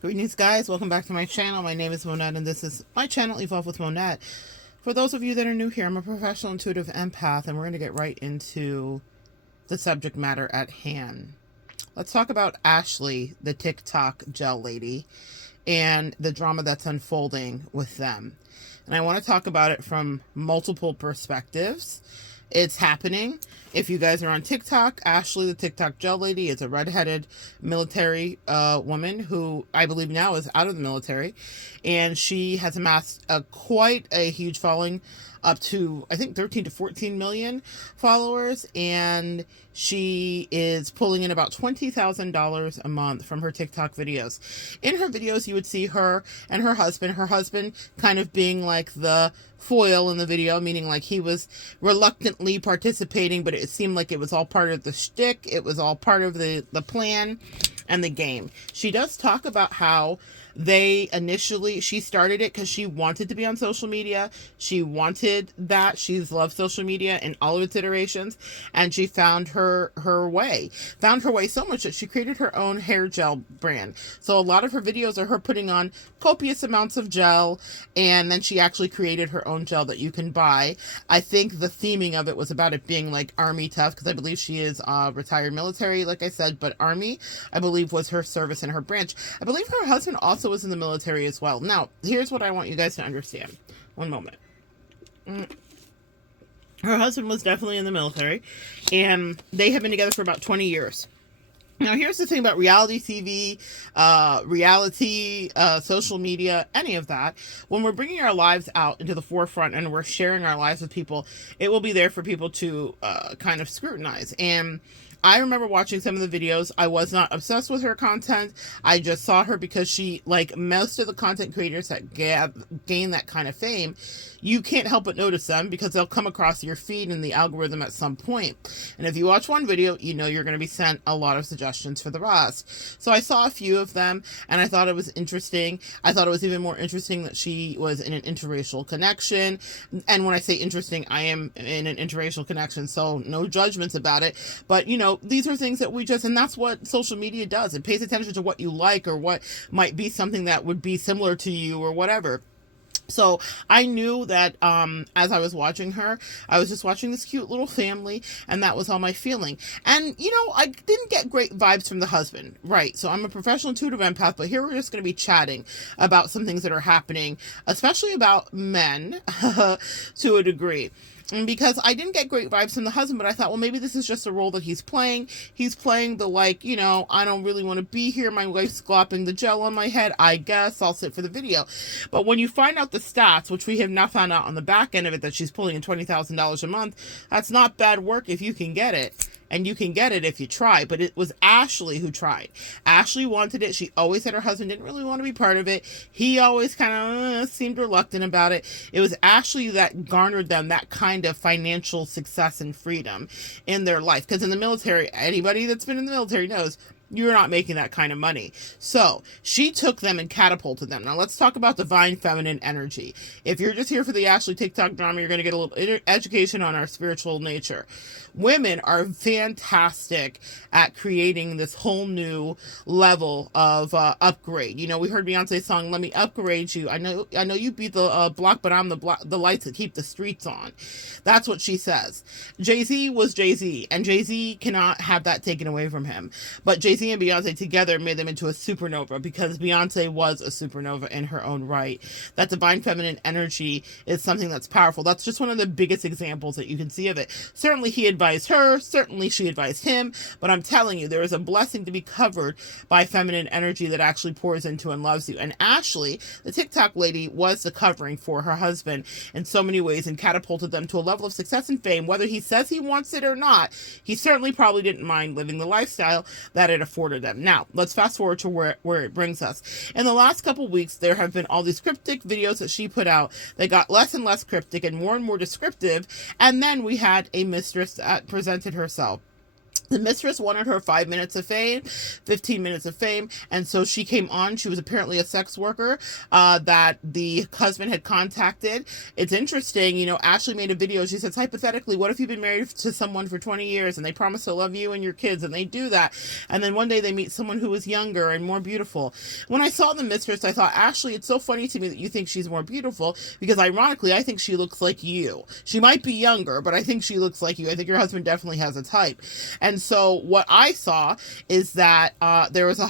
Greetings, guys. Welcome back to my channel. My name is Monette, and this is my channel, Evolve with Monette. For those of you that are new here, I'm a professional intuitive empath, and we're going to get right into the subject matter at hand. Let's talk about Ashley, the TikTok gel lady, and the drama that's unfolding with them. And I want to talk about it from multiple perspectives. It's happening. If you guys are on TikTok, Ashley, the TikTok gel lady, is a redheaded military woman who I believe now is out of the military. And she has amassed quite a huge following, up to, I think, 13 to 14 million followers. And she is pulling in about $20,000 a month from her TikTok videos. In her videos, you would see her and her husband kind of being like the foil in the video, meaning like he was reluctantly participating, but it seemed like it was all part of the shtick. It was all part of the plan and the game. She does talk about how she started it because she wanted to be on social media. She wanted that. She's loved social media in all of its iterations, and she found her way so much that she created her own hair gel brand. So a lot of her videos are her putting on copious amounts of gel, and then she actually created her own gel that you can buy. I think the theming of it was about it being like army tough, because I believe she is retired military, like I said, but army, I believe, was her service and her branch. I believe her husband also was in the military as well. Now, here's what I want you guys to understand. One moment. Her husband was definitely in the military, and they have been together for about 20 years. Now, here's the thing about reality TV, social media, any of that. When we're bringing our lives out into the forefront and we're sharing our lives with people, it will be there for people to kind of scrutinize. And I remember watching some of the videos. I was not obsessed with her content. I just saw her because she, like most of the content creators that gain that kind of fame, you can't help but notice them because they'll come across your feed in the algorithm at some point. And if you watch one video, you know you're going to be sent a lot of suggestions for the rest. So I saw a few of them, and I thought it was interesting. I thought it was even more interesting that she was in an interracial connection. And when I say interesting, I am in an interracial connection, so no judgments about it. But, you know, these are things that and that's what social media does. It pays attention to what you like or what might be something that would be similar to you or whatever. So I knew that as I was watching her, I was just watching this cute little family, and that was all my feeling. And, you know, I didn't get great vibes from the husband, right? So I'm a professional intuitive empath, but here we're just going to be chatting about some things that are happening, especially about men to a degree. And because I didn't get great vibes from the husband, but I thought, well, maybe this is just a role that he's playing. He's playing the, like, you know, I don't really want to be here. My wife's glopping the gel on my head. I guess I'll sit for the video. But when you find out the stats, which we have now found out on the back end of it, that she's pulling in $20,000 a month, that's not bad work if you can get it. And you can get it if you try. But it was Ashley who tried. Ashley wanted it. She always said her husband didn't really want to be part of it. He always kind of seemed reluctant about it. It was Ashley that garnered them that kind of financial success and freedom in their life. Because in the military, anybody that's been in the military knows you're not making that kind of money. So she took them and catapulted them. Now let's talk about divine feminine energy. If you're just here for the Ashley TikTok drama, you're going to get a little education on our spiritual nature. Women are fantastic at creating this whole new level of upgrade. You know, we heard Beyonce's song, "Let Me Upgrade You." I know you beat the block, but I'm the lights that keep the streets on. That's what she says. Jay-Z was Jay-Z, and Jay-Z cannot have that taken away from him. But Jay-Z and Beyonce together made them into a supernova, because Beyonce was a supernova in her own right. That divine feminine energy is something that's powerful. That's just one of the biggest examples that you can see of it. Certainly he advised her, certainly she advised him, but I'm telling you, there is a blessing to be covered by feminine energy that actually pours into and loves you. And Ashley, the TikTok lady, was the covering for her husband in so many ways and catapulted them to a level of success and fame. Whether he says he wants it or not, he certainly probably didn't mind living the lifestyle that it afforded them. Now, let's fast forward to where it brings us. In the last couple weeks, there have been all these cryptic videos that she put out. They got less and less cryptic and more descriptive. And then we had a mistress that presented herself The mistress wanted her 5 minutes of fame, 15 minutes of fame, and so she came on. She was apparently a sex worker that the husband had contacted. It's interesting, you know, Ashley made a video. She says, hypothetically, what if you've been married to someone for 20 years and they promise to love you and your kids, and they do that, and then one day they meet someone who is younger and more beautiful. When I saw the mistress, I thought, Ashley, it's so funny to me that you think she's more beautiful, because ironically, I think she looks like you. She might be younger, but I think she looks like you. I think your husband definitely has a type. And so what I saw is that there was a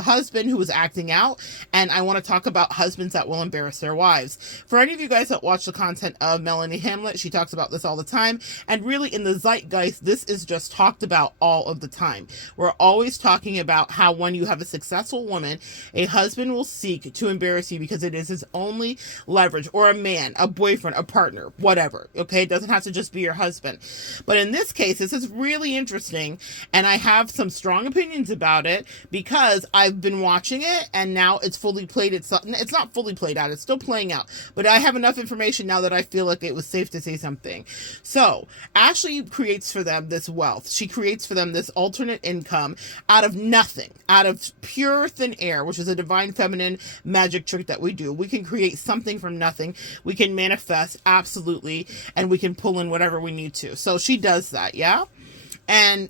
husband who was acting out, and I want to talk about husbands that will embarrass their wives. For any of you guys that watch the content of Melanie Hamlet, she talks about this all the time, and really in the zeitgeist, this is just talked about all of the time. We're always talking about how when you have a successful woman, a husband will seek to embarrass you because it is his only leverage, or a man, a boyfriend, a partner, whatever, okay? It doesn't have to just be your husband. But in this case, this is really interesting, and I have some strong opinions about it because I've been watching it, and now it's fully played. It's not fully played out. It's still playing out, but I have enough information now that I feel like it was safe to say something. So Ashley creates for them this wealth. She creates for them this alternate income out of nothing, out of pure thin air, which is a divine feminine magic trick that we do. We can create something from nothing. We can manifest, absolutely, and we can pull in whatever we need to. So she does that, yeah? And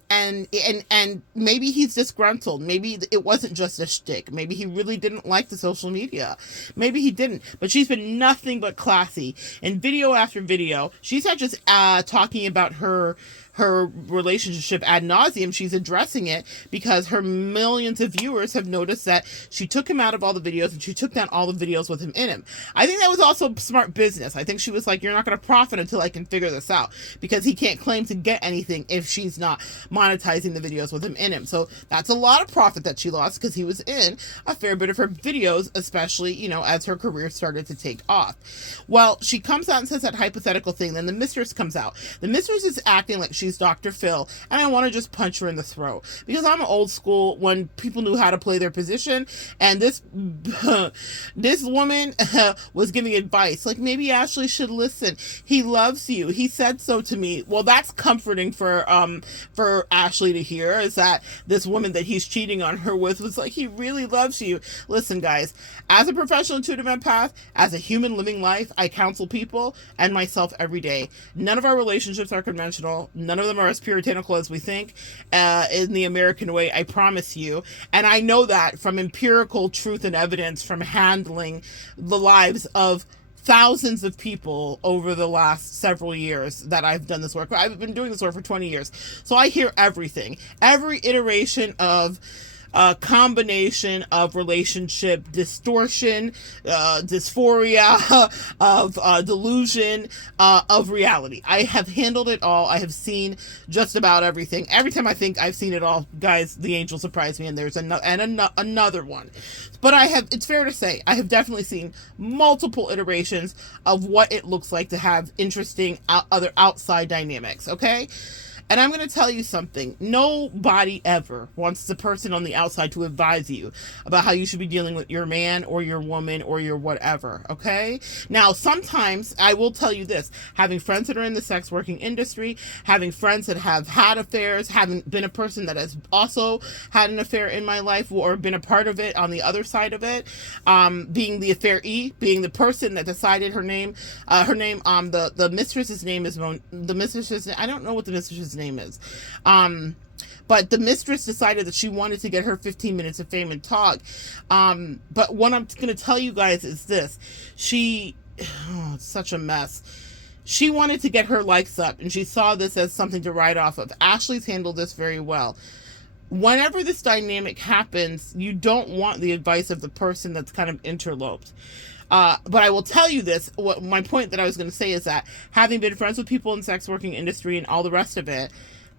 maybe he's disgruntled. Maybe it wasn't just a shtick. Maybe he really didn't like the social media. Maybe he didn't. But she's been nothing but classy. In video after video, she's not just talking about her relationship ad nauseum. She's addressing it because her millions of viewers have noticed that she took him out of all the videos, and she took down all the videos with him in him. I think that was also smart business. I think she was like, you're not going to profit until I can figure this out, because he can't claim to get anything if she's not monetizing the videos with him in him. So that's a lot of profit that she lost, because he was in a fair bit of her videos, especially, you know, as her career started to take off. Well, she comes out and says that hypothetical thing. Then the mistress comes out. The mistress is acting like she's Dr. Phil, and I want to just punch her in the throat, because I'm old school when people knew how to play their position, and this woman was giving advice like, maybe Ashley should listen. He loves you. He said so to me. Well, that's comforting for Ashley to hear, is that this woman that he's cheating on her with was like, he really loves you. Listen, guys, as a professional intuitive empath, as a human living life, I counsel people and myself every day. None of our relationships are conventional. None of them are as puritanical as we think in the American way, I promise you. And I know that from empirical truth and evidence from handling the lives of thousands of people over the last several years that I've done this work. I've been doing this work for 20 years. So I hear everything, every iteration of combination of relationship distortion, dysphoria, of delusion, of reality. I have handled it all. I have seen just about everything. Every time I think I've seen it all, guys, the angel surprised me, and there's another one. But it's fair to say, I have definitely seen multiple iterations of what it looks like to have interesting other outside dynamics, okay? And I'm going to tell you something. Nobody ever wants the person on the outside to advise you about how you should be dealing with your man or your woman or your whatever, okay? Now, sometimes, I will tell you this, having friends that are in the sex working industry, having friends that have had affairs, having been a person that has also had an affair in my life or been a part of it on the other side of it, being the affairee, being the person that decided the mistress's name is, I don't know what the mistress's name is. But the mistress decided that she wanted to get her 15 minutes of fame and talk. But what I'm going to tell you guys is this. It's such a mess. She wanted to get her likes up, and she saw this as something to write off of. Ashley's handled this very well. Whenever this dynamic happens, you don't want the advice of the person that's kind of interloped. But I will tell you this, my point that I was going to say is that having been friends with people in the sex working industry and all the rest of it,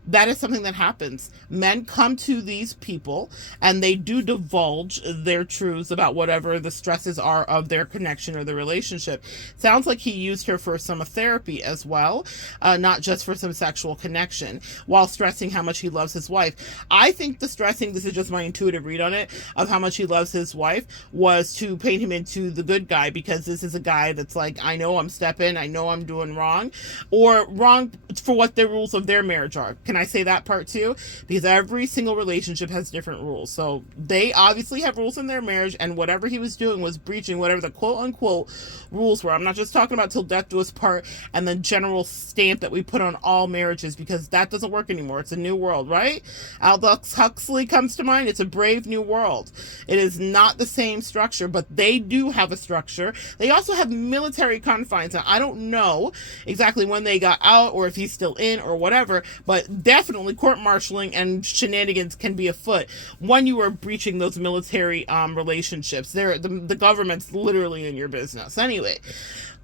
that is something that happens. Men come to these people and they do divulge their truths about whatever the stresses are of their connection or the relationship. Sounds like he used her for some therapy as well, not just for some sexual connection, while stressing how much he loves his wife. I think the stressing, this is just my intuitive read on it, of how much he loves his wife was to paint him into the good guy, because this is a guy that's like, I know I'm stepping, I know I'm doing wrong, or wrong for what the rules of their marriage are. Can I say that part too? Because every single relationship has different rules. So they obviously have rules in their marriage, and whatever he was doing was breaching whatever the quote unquote rules were. I'm not just talking about till death do us part and the general stamp that we put on all marriages, because that doesn't work anymore. It's a new world, right? Aldous Huxley comes to mind. It's a brave new world. It is not the same structure, but they do have a structure. They also have military confines. Now, I don't know exactly when they got out or if he's still in or whatever, but definitely court-martialing and shenanigans can be afoot when you are breaching those military relationships. The government's literally in your business. Anyway,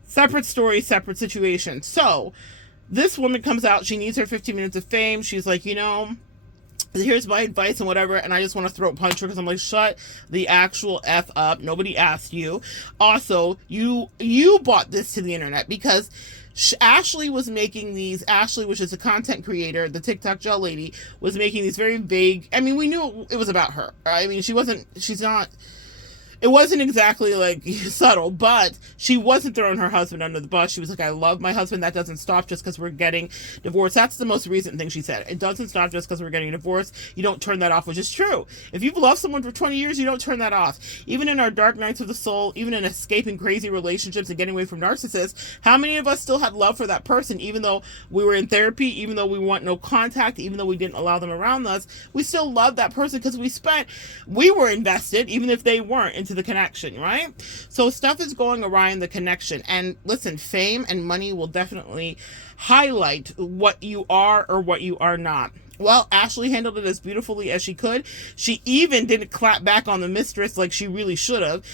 separate story, separate situation. So this woman comes out. She needs her 15 minutes of fame. She's like, here's my advice and whatever, and I just want to throat punch her because I'm like, shut the actual F up. Nobody asked you. Also, you bought this to the internet because Ashley was making these, Ashley, which is a content creator, the TikTok gel lady, was making these very vague, I mean, we knew it was about her. I mean, it wasn't exactly like subtle, but she wasn't throwing her husband under the bus. She was like, I love my husband. That doesn't stop just because we're getting divorced. That's the most recent thing she said. It doesn't stop just because we're getting divorced. You don't turn that off, which is true. If you've loved someone for 20 years, you don't turn that off. Even in our dark nights of the soul, even in escaping crazy relationships and getting away from narcissists, how many of us still had love for that person, even though we were in therapy, even though we want no contact, even though we didn't allow them around us, we still love that person because we were invested, even if they weren't, into the connection, right? So stuff is going awry in the connection. And listen, fame and money will definitely highlight what you are or what you are not. Well, Ashley handled it as beautifully as she could. She even didn't clap back on the mistress like she really should have.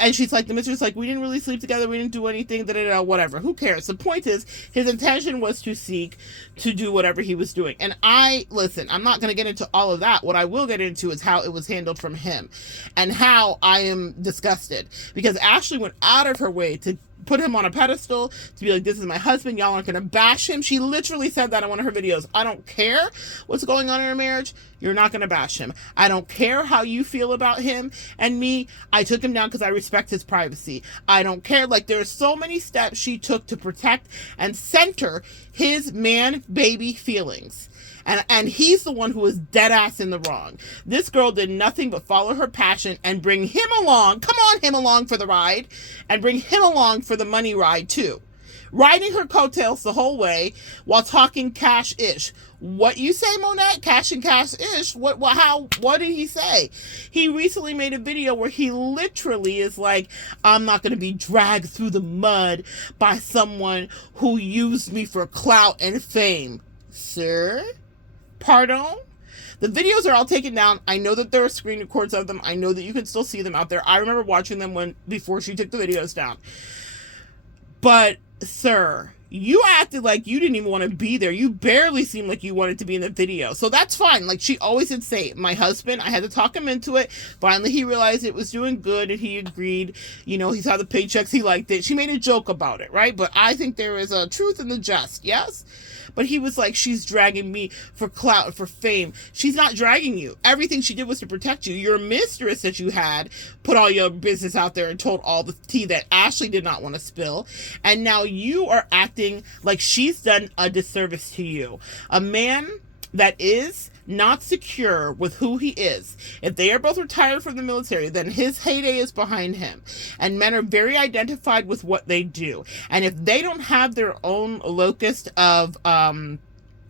And she's like, the mistress, like, we didn't really sleep together. We didn't do anything, whatever. Who cares? The point is, his intention was to seek to do whatever he was doing. And I'm not going to get into all of that. What I will get into is how it was handled from him and how I am disgusted, because Ashley went out of her way to put him on a pedestal, to be like, this is my husband, y'all aren't gonna bash him. She literally said that in one of her videos. I don't care what's going on in your marriage, you're not gonna bash him. I don't care how you feel about him and me. I took him down because I respect his privacy. I don't care. Like, there's so many steps she took to protect and center his man-baby feelings. And he's the one who was dead ass in the wrong. This girl did nothing but follow her passion and bring him along. Come on, him along for the ride. And bring him along for the money ride too. Riding her coattails the whole way while talking cash-ish. What you say, Monette? Cash and cash-ish? What did he say? He recently made a video where he literally is like, I'm not going to be dragged through the mud by someone who used me for clout and fame. Sir? Pardon? The videos are all taken down. I know that there are screen records of them. I know that you can still see them out there. I remember watching them before she took the videos down. But, sir, you acted like you didn't even want to be there. You barely seemed like you wanted to be in the video. So that's fine. Like, she always did say, my husband, I had to talk him into it. Finally, he realized it was doing good and he agreed. He saw the paychecks. He liked it. She made a joke about it, right? But I think there is a truth in the jest, yes? But he was like, she's dragging me for clout, for fame. She's not dragging you. Everything she did was to protect you. Your mistress that you had put all your business out there and told all the tea that Ashley did not want to spill. And now you are acting like she's done a disservice to you. A man that is not secure with who he is. If they are both retired from the military, then his heyday is behind him. And men are very identified with what they do. And if they don't have their own locus of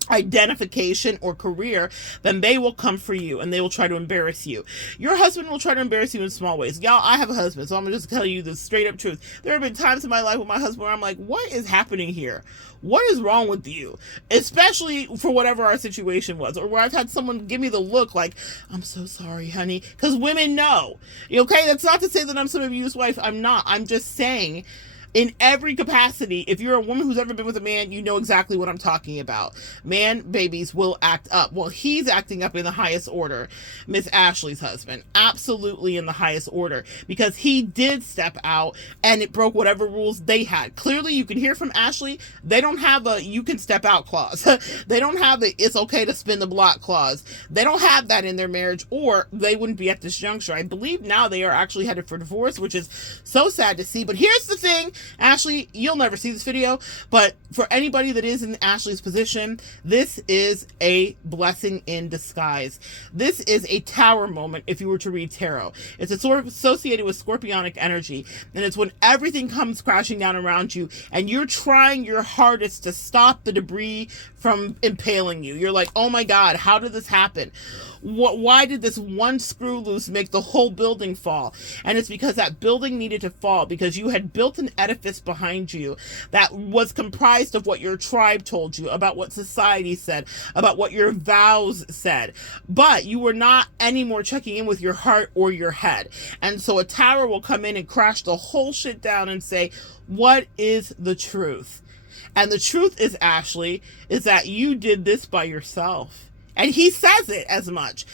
identification or career, then they will come for you and they will try to embarrass you. Your husband will try to embarrass you in small ways. Y'all, I have a husband, so I'm gonna just tell you the straight up truth. There have been times in my life with my husband where I'm like, what is happening here? What is wrong with you? Especially for whatever our situation was, or where I've had someone give me the look like, I'm so sorry, honey, because women know. Okay, that's not to say that I'm some abused wife. I'm not. I'm just saying, in every capacity, if you're a woman who's ever been with a man, you know exactly what I'm talking about. Man babies will act up. Well, he's acting up in the highest order. Miss Ashley's husband, absolutely in the highest order, because he did step out and it broke whatever rules they had. Clearly, you can hear from Ashley, they don't have a you can step out clause. They don't have a it's okay to spin the block clause. They don't have that in their marriage, or they wouldn't be at this juncture. I believe now they are actually headed for divorce, which is so sad to see. But here's the thing Ashley, you'll never see this video, but for anybody that is in Ashley's position, this is a blessing in disguise. This is a tower moment if you were to read tarot. It's a sort of associated with scorpionic energy, and it's when everything comes crashing down around you and you're trying your hardest to stop the debris from impaling you. You're like, oh my God, how did this happen? Why did this one screw loose make the whole building fall? And it's because that building needed to fall because you had built an edifice behind you that was comprised of what your tribe told you, about what society said, about what your vows said. But you were not anymore checking in with your heart or your head. And so a tower will come in and crash the whole shit down and say, what is the truth? And the truth is, Ashley, is that you did this by yourself. And he says it as much.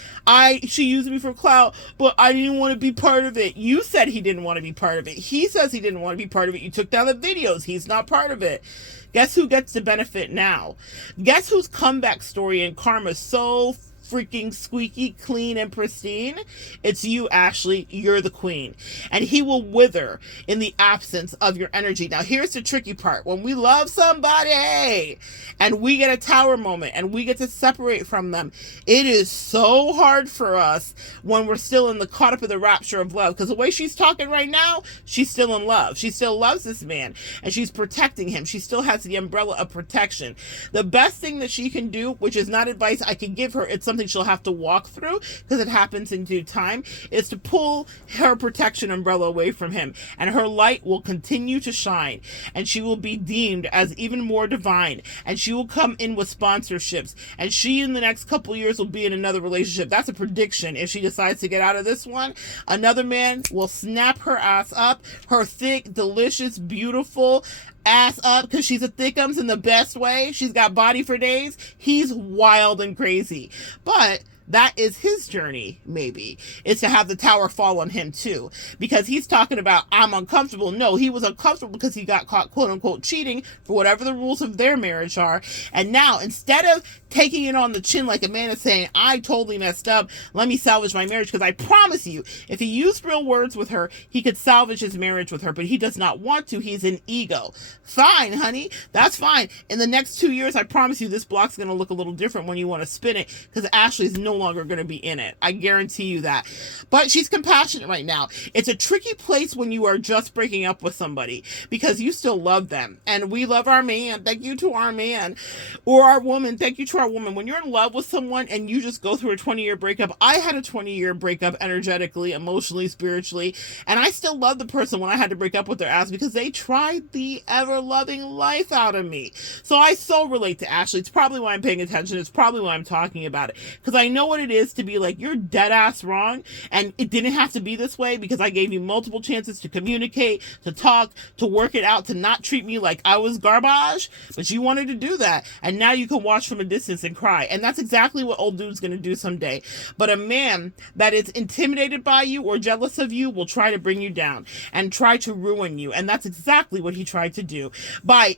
She used me for clout, but I didn't want to be part of it. You said he didn't want to be part of it. He says he didn't want to be part of it. You took down the videos. He's not part of it. Guess who gets the benefit now? Guess whose comeback story and karma is so freaking squeaky clean and pristine? It's you, Ashley. You're the queen. And he will wither in the absence of your energy. Now, here's the tricky part. When we love somebody and we get a tower moment and we get to separate from them, it is so hard for us when we're still caught up in the rapture of love. Because the way she's talking right now, she's still in love. She still loves this man and she's protecting him. She still has the umbrella of protection. The best thing that she can do, which is not advice I can give her, it's something she'll have to walk through because it happens in due time, is to pull her protection umbrella away from him, and her light will continue to shine, and she will be deemed as even more divine, and she will come in with sponsorships, and she in the next couple years will be in another relationship. That's a prediction. If she decides to get out of this one, another man will snap her ass up, her thick, delicious, beautiful ass up, because she's a thickums in the best way. She's got body for days. He's wild and crazy. But that is his journey, maybe, is to have the tower fall on him too. Because he's talking about, I'm uncomfortable. No, he was uncomfortable because he got caught, quote unquote, cheating for whatever the rules of their marriage are. And now, instead of taking it on the chin like a man is saying, I totally messed up, let me salvage my marriage, because I promise you, if he used real words with her, he could salvage his marriage with her, but he does not want to. He's an ego. Fine, honey, that's fine. In the next 2 years, I promise you, this block's going to look a little different when you want to spin it, because Ashley's no longer going to be in it. I guarantee you that. But she's compassionate right now. It's a tricky place when you are just breaking up with somebody, because you still love them. And we love our man. Thank you to our man. Or our woman. Thank you to our woman. When you're in love with someone and you just go through a 20-year breakup, I had a 20-year breakup energetically, emotionally, spiritually, and I still love the person when I had to break up with their ass, because they tried the ever-loving life out of me. So I so relate to Ashley. It's probably why I'm paying attention. It's probably why I'm talking about it, because I know what it is to be like, you're dead ass wrong, and it didn't have to be this way, because I gave you multiple chances to communicate, to talk, to work it out, to not treat me like I was garbage, but you wanted to do that, and now you can watch from a distance and cry. And that's exactly what old dude's gonna do someday. But a man that is intimidated by you or jealous of you will try to bring you down and try to ruin you, and that's exactly what he tried to do.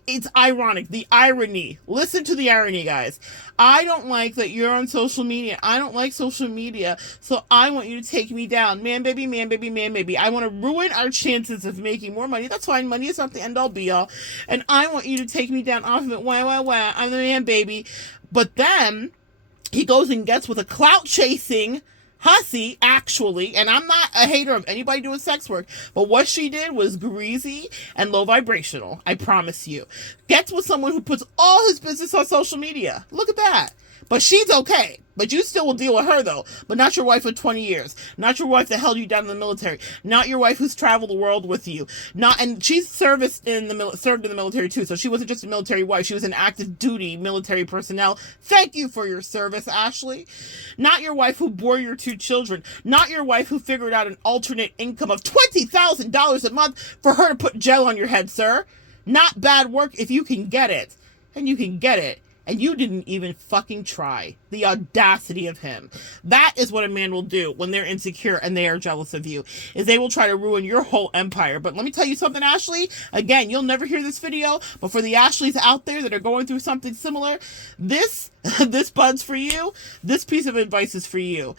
It's ironic, the irony. Listen to the irony, guys. I don't like that you're on social media. I don't like social media, so I want you to take me down. Man, baby, man, baby, man, baby. I want to ruin our chances of making more money. That's fine. Money is not the end all be all. And I want you to take me down off of it. Wah. I'm the man, baby. But then he goes and gets with a clout chasing hussy, actually, and I'm not a hater of anybody doing sex work, but what she did was greasy and low vibrational, I promise you. Gets with someone who puts all his business on social media. Look at that. But she's okay. But you still will deal with her, though. But not your wife of 20 years. Not your wife that held you down in the military. Not your wife who's traveled the world with you. And she's served in the military, too. So she wasn't just a military wife. She was an active duty military personnel. Thank you for your service, Ashley. Not your wife who bore your 2 children. Not your wife who figured out an alternate income of $20,000 a month for her to put gel on your head, sir. Not bad work if you can get it. And you can get it. And you didn't even fucking try. The audacity of him. That is what a man will do when they're insecure and they are jealous of you, is they will try to ruin your whole empire. But let me tell you something, Ashley. Again, you'll never hear this video, but for the Ashleys out there that are going through something similar, this buds for you. This piece of advice is for you.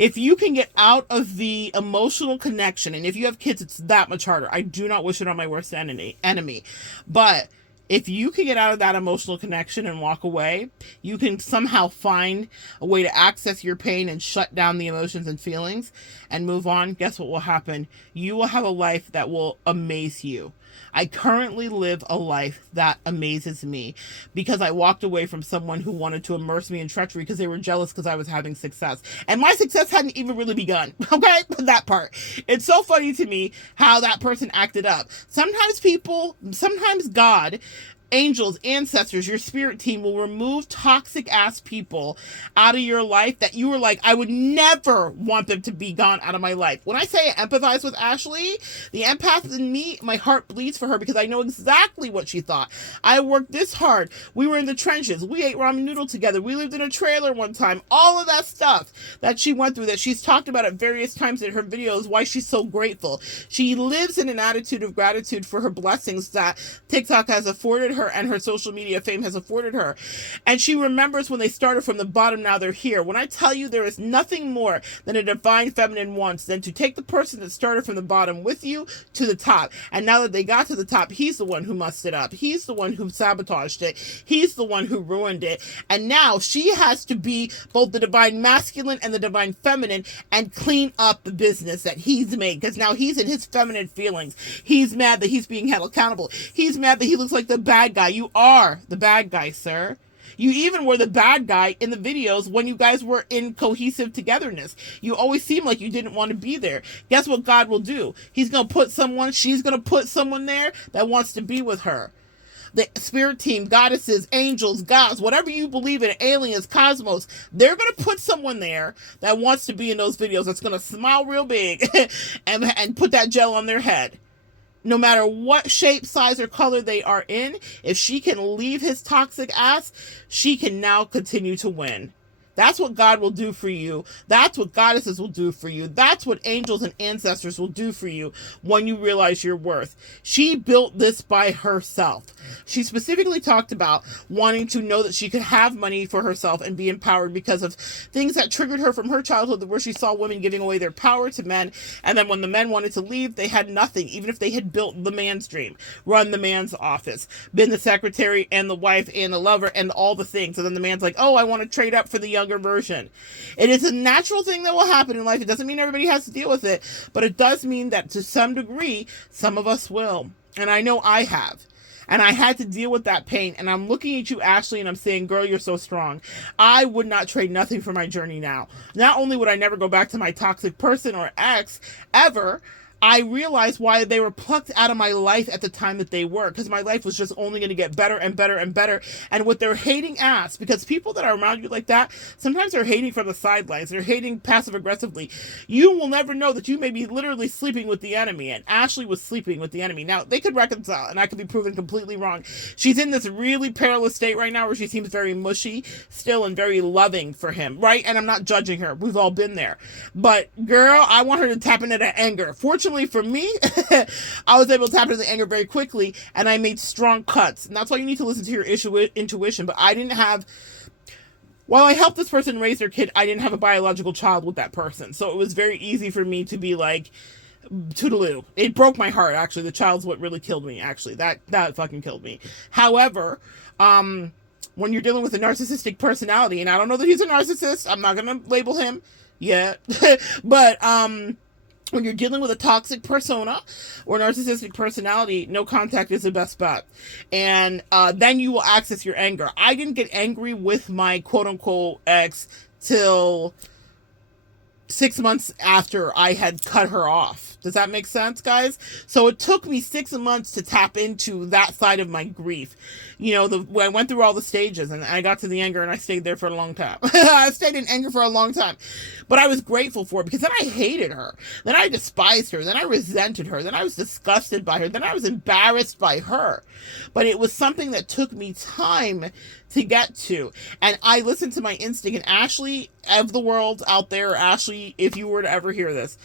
If you can get out of the emotional connection, and if you have kids, it's that much harder. I do not wish it on my worst enemy. But if you can get out of that emotional connection and walk away, you can somehow find a way to access your pain and shut down the emotions and feelings and move on. Guess what will happen? You will have a life that will amaze you. I currently live a life that amazes me because I walked away from someone who wanted to immerse me in treachery because they were jealous because I was having success. And my success hadn't even really begun. Okay? That part. It's so funny to me how that person acted up. Sometimes God, angels, ancestors, your spirit team will remove toxic ass people out of your life that you were like, I would never want them to be gone out of my life. When I say I empathize with Ashley, the empath in me, my heart bleeds for her because I know exactly what she thought. I worked this hard. We were in the trenches. We ate ramen noodle together. We lived in a trailer one time. All of that stuff that she went through, that she's talked about at various times in her videos, why she's so grateful. She lives in an attitude of gratitude for her blessings that TikTok has afforded her and her social media fame has afforded her. And she remembers when they started from the bottom, now they're here. When I tell you there is nothing more than a divine feminine wants than to take the person that started from the bottom with you to the top. And now that they got to the top, he's the one who mussed it up. He's the one who sabotaged it. He's the one who ruined it. And now she has to be both the divine masculine and the divine feminine and clean up the business that he's made. Because now he's in his feminine feelings. He's mad that he's being held accountable. He's mad that he looks like the bad guy. You are the bad guy, sir. You even were the bad guy in the videos when you guys were in cohesive togetherness. You always seemed like you didn't want to be there. Guess what God will do? She's going to put someone there that wants to be with her. The spirit team, goddesses, angels, gods, whatever you believe in, aliens, cosmos, they're going to put someone there that wants to be in those videos, that's going to smile real big and put that gel on their head. No matter what shape, size, or color they are in, if she can leave his toxic ass, she can now continue to win. That's what God will do for you. That's what goddesses will do for you. That's what angels and ancestors will do for you when you realize your worth. She built this by herself. She specifically talked about wanting to know that she could have money for herself and be empowered because of things that triggered her from her childhood, where she saw women giving away their power to men. And then when the men wanted to leave, they had nothing, even if they had built the man's dream, run the man's office, been the secretary and the wife and the lover and all the things. And then the man's like, oh, I want to trade up for the younger version. It is a natural thing that will happen in life. It doesn't mean everybody has to deal with it, but it does mean that to some degree, some of us will. And I know I have. And I had to deal with that pain. And I'm looking at you, Ashley, and I'm saying, girl, you're so strong. I would not trade nothing for my journey now. Not only would I never go back to my toxic person or ex ever, I realized why they were plucked out of my life at the time that they were, because my life was just only going to get better and better and better. And with their hating ass, because people that are around you like that, sometimes they're hating from the sidelines. They're hating passive aggressively. You will never know that you may be literally sleeping with the enemy. And Ashley was sleeping with the enemy. Now, they could reconcile, and I could be proven completely wrong. She's in this really perilous state right now where she seems very mushy still and very loving for him, right? And I'm not judging her. We've all been there. But, girl, I want her to tap into that anger. Fortunately for me, I was able to tap into the anger very quickly, and I made strong cuts. And that's why you need to listen to your intuition. But I didn't have, while I helped this person raise their kid, I didn't have a biological child with that person. So it was very easy for me to be like, toodaloo. It broke my heart, actually. The child's what really killed me, actually. That fucking killed me. However, when you're dealing with a narcissistic personality, and I don't know that he's a narcissist, I'm not going to label him yet, but, when you're dealing with a toxic persona or narcissistic personality, no contact is the best bet. And then you will access your anger. I didn't get angry with my quote-unquote ex till 6 months after I had cut her off. Does that make sense, guys? So it took me 6 months to tap into that side of my grief. You know, I went through all the stages, and I got to the anger, and I stayed there for a long time. I stayed in anger for a long time. But I was grateful for it, because then I hated her. Then I despised her. Then I resented her. Then I was disgusted by her. Then I was embarrassed by her. But it was something that took me time to get to. And I listened to my instinct. And Ashley of the world out there, Ashley, if you were to ever hear this,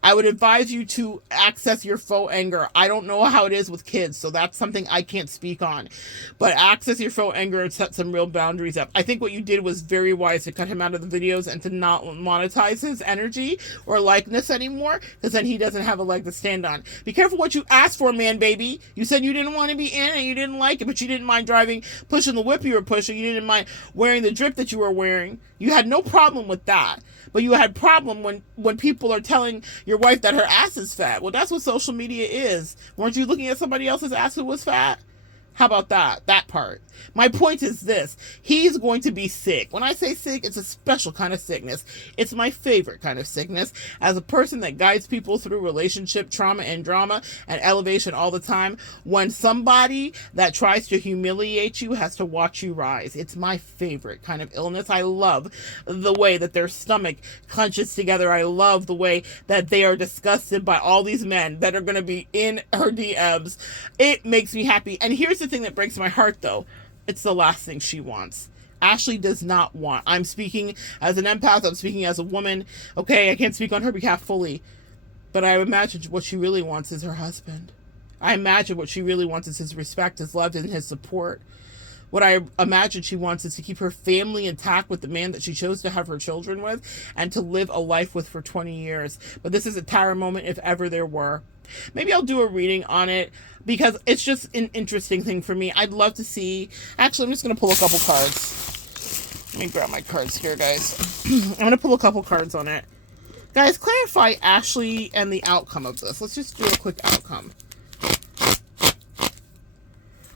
I would advise you to access your faux anger. I don't know how it is with kids, so that's something I can't speak on. But access your faux anger and set some real boundaries up. I think what you did was very wise to cut him out of the videos and to not monetize his energy or likeness anymore, because then he doesn't have a leg to stand on. Be careful what you ask for, man, baby. You said you didn't want to be in and you didn't like it, but you didn't mind pushing the whip you were pushing. You didn't mind wearing the drip that you were wearing. You had no problem with that. But you had problem when people are telling your wife that her ass is fat. Well, that's what social media is. Weren't you looking at somebody else's ass who was fat? How about that part? My point is this. He's going to be sick. When I say sick, it's a special kind of sickness. It's my favorite kind of sickness. As a person that guides people through relationship trauma and drama and elevation all the time, when somebody that tries to humiliate you has to watch you rise, it's my favorite kind of illness. I love the way that their stomach clenches together. I love the way that they are disgusted by all these men that are going to be in her DMs. It makes me happy. And here's the thing that breaks my heart, though. It's the last thing she wants. Ashley does not want. I'm speaking as an empath. I'm speaking as a woman. Okay, I can't speak on her behalf fully. But I imagine what she really wants is her husband. I imagine what she really wants is his respect, his love, and his support. What I imagine she wants is to keep her family intact with the man that she chose to have her children with and to live a life with for 20 years. But this is a Tara moment if ever there were. Maybe I'll do a reading on it because it's just an interesting thing for me. I'd love to see. Actually, I'm just going to pull a couple cards. Let me grab my cards here, guys. I'm going to pull a couple cards on it. Guys, clarify Ashley and the outcome of this. Let's just do a quick outcome.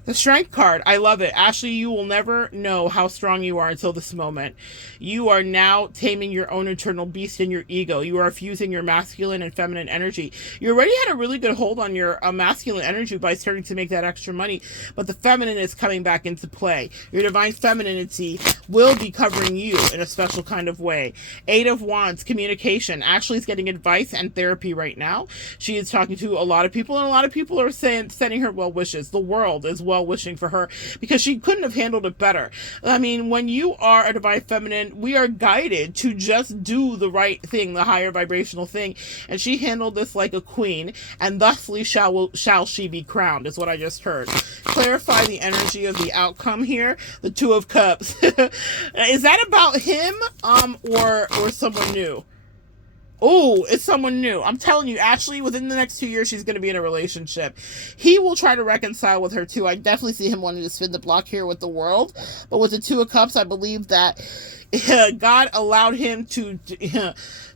The Strength card, I love it. Ashley, you will never know how strong you are until this moment. You are now taming your own internal beast in your ego. You are fusing your masculine and feminine energy. You already had a really good hold on your masculine energy by starting to make that extra money, but the feminine is coming back into play. Your divine femininity will be covering you in a special kind of way. Eight of Wands, communication. Ashley's getting advice and therapy right now. She is talking to a lot of people, and a lot of people are sending her well wishes. The world is well wishing for her because she couldn't have handled it better. I mean, when you are a divine feminine, we are guided to just do the right thing, the higher vibrational thing, and she handled this like a queen, and thusly shall she be crowned, is what I just heard. Clarify the energy of the outcome here. The Two of Cups. Is that about him or someone new? Oh, it's someone new. I'm telling you, Ashley, within the next 2 years, she's going to be in a relationship. He will try to reconcile with her, too. I definitely see him wanting to spin the block here with the world. But with the Two of Cups, I believe that God allowed him to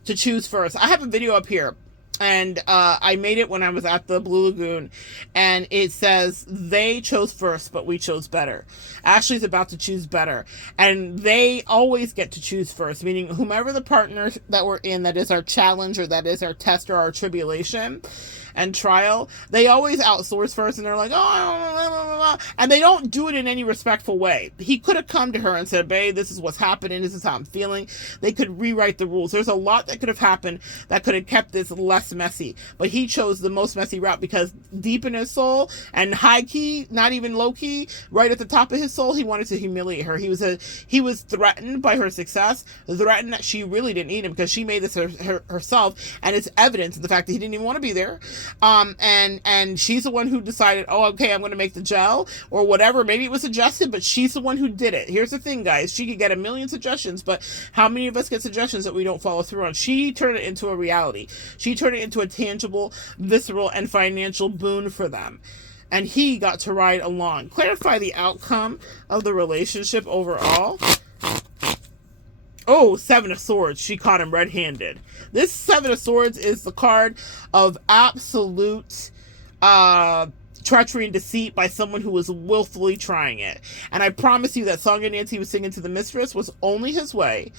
choose first. I have a video up here. And I made it when I was at the Blue Lagoon, and it says they chose first, but we chose better. Ashley's about to choose better, and they always get to choose first, meaning whomever the partner that we're in, that is our challenge or that is our test or our tribulation and trial, they always outsource first, and they're like, oh, blah, blah, blah, and they don't do it in any respectful way. He could have come to her and said, babe, this is what's happening, this is how I'm feeling. They could rewrite the rules. There's a lot that could have happened that could have kept this less messy, but he chose the most messy route because deep in his soul and high key, not even low key, right at the top of his soul, he wanted to humiliate her. He was threatened by her success, threatened that she really didn't need him because she made this herself, and it's evidence of the fact that he didn't even want to be there. And she's the one who decided, oh, okay, I'm going to make the gel or whatever. Maybe it was suggested, but she's the one who did it. Here's the thing, guys. She could get a million suggestions, but how many of us get suggestions that we don't follow through on? She turned it into a reality. She turned it into a tangible, visceral, and financial boon for them. And he got to ride along. Clarify the outcome of the relationship overall. Oh, Seven of Swords. She caught him red-handed. This Seven of Swords is the card of absolute treachery and deceit by someone who was willfully trying it. And I promise you that song and dance he was singing to the mistress was only his way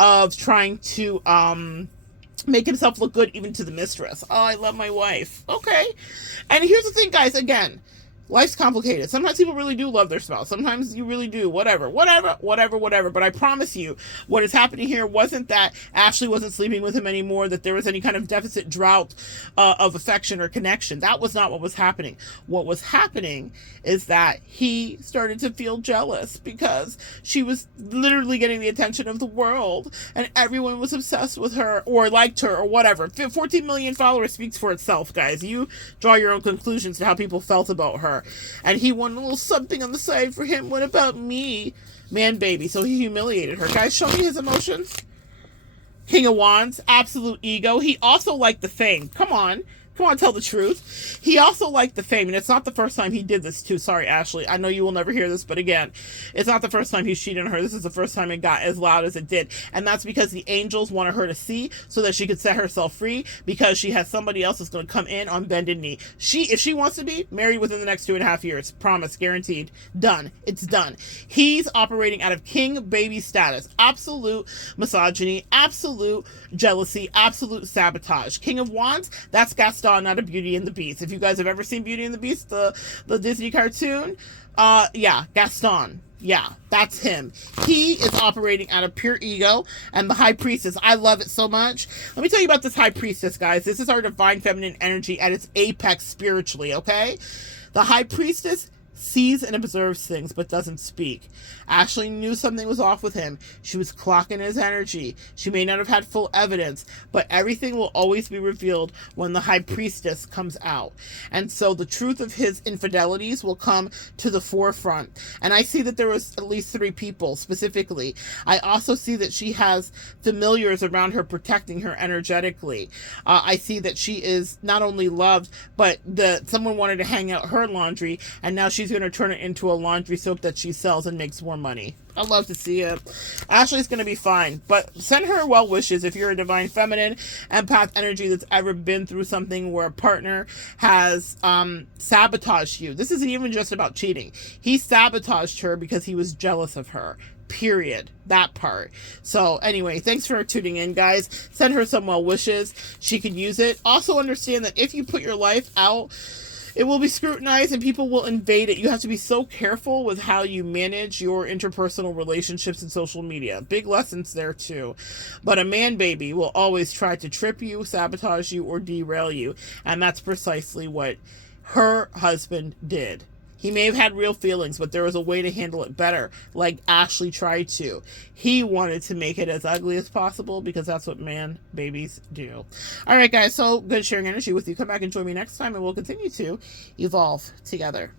of trying to make himself look good even to the mistress. Oh, I love my wife. Okay. And here's the thing, guys. Again, Life's complicated. Sometimes people really do love their spouse. Sometimes you really do. Whatever. But I promise you, what is happening here wasn't that Ashley wasn't sleeping with him anymore, that there was any kind of deficit drought of affection or connection. That was not what was happening. What was happening is that he started to feel jealous because she was literally getting the attention of the world and everyone was obsessed with her or liked her or whatever. 14 million followers speaks for itself, guys. You draw your own conclusions to how people felt about her. And he wanted a little something on the side for him. What about me? Man, baby. So he humiliated her. Guys, show me his emotions. King of Wands, absolute ego. He also liked the fame. Come on, tell the truth. He also liked the fame, and it's not the first time he did this too. Sorry, Ashley. I know you will never hear this, but again, it's not the first time he's cheated on her. This is the first time it got as loud as it did. And that's because the angels wanted her to see so that she could set herself free, because she has somebody else that's going to come in on bended knee. If she wants to be married within the next 2.5 years, promise, guaranteed, done. It's done. He's operating out of king baby status. Absolute misogyny, absolute jealousy, absolute sabotage. King of Wands, that's Gaston, not a Beauty and the Beast. If you guys have ever seen Beauty and the Beast, the Disney cartoon, yeah, Gaston. Yeah, that's him. He is operating out of pure ego. And the High Priestess, I love it so much. Let me tell you about this High Priestess, guys. This is our divine feminine energy at its apex spiritually, okay? The High Priestess sees and observes things but doesn't speak. Ashley knew something was off with him. She was clocking his energy. She may not have had full evidence, but everything will always be revealed when the High Priestess comes out. And so the truth of his infidelities will come to the forefront. And I see that there was at least 3 people specifically. I also see that she has familiars around her protecting her energetically. I see that she is not only loved, but someone wanted to hang out her laundry, and now she's going to turn it into a laundry soap that she sells and makes more money. I love to see it. Ashley's going to be fine, but send her well wishes if you're a divine feminine empath energy that's ever been through something where a partner has sabotaged you. This isn't even just about cheating. He sabotaged her because he was jealous of her. Period. That part. So anyway, thanks for tuning in, guys. Send her some well wishes. She could use it. Also understand that if you put your life out, it will be scrutinized and people will invade it. You have to be so careful with how you manage your interpersonal relationships and social media. Big lessons there too. But a man baby will always try to trip you, sabotage you, or derail you. And that's precisely what her husband did. He may have had real feelings, but there was a way to handle it better, like Ashley tried to. He wanted to make it as ugly as possible because that's what man babies do. All right, guys, so good sharing energy with you. Come back and join me next time, and we'll continue to evolve together.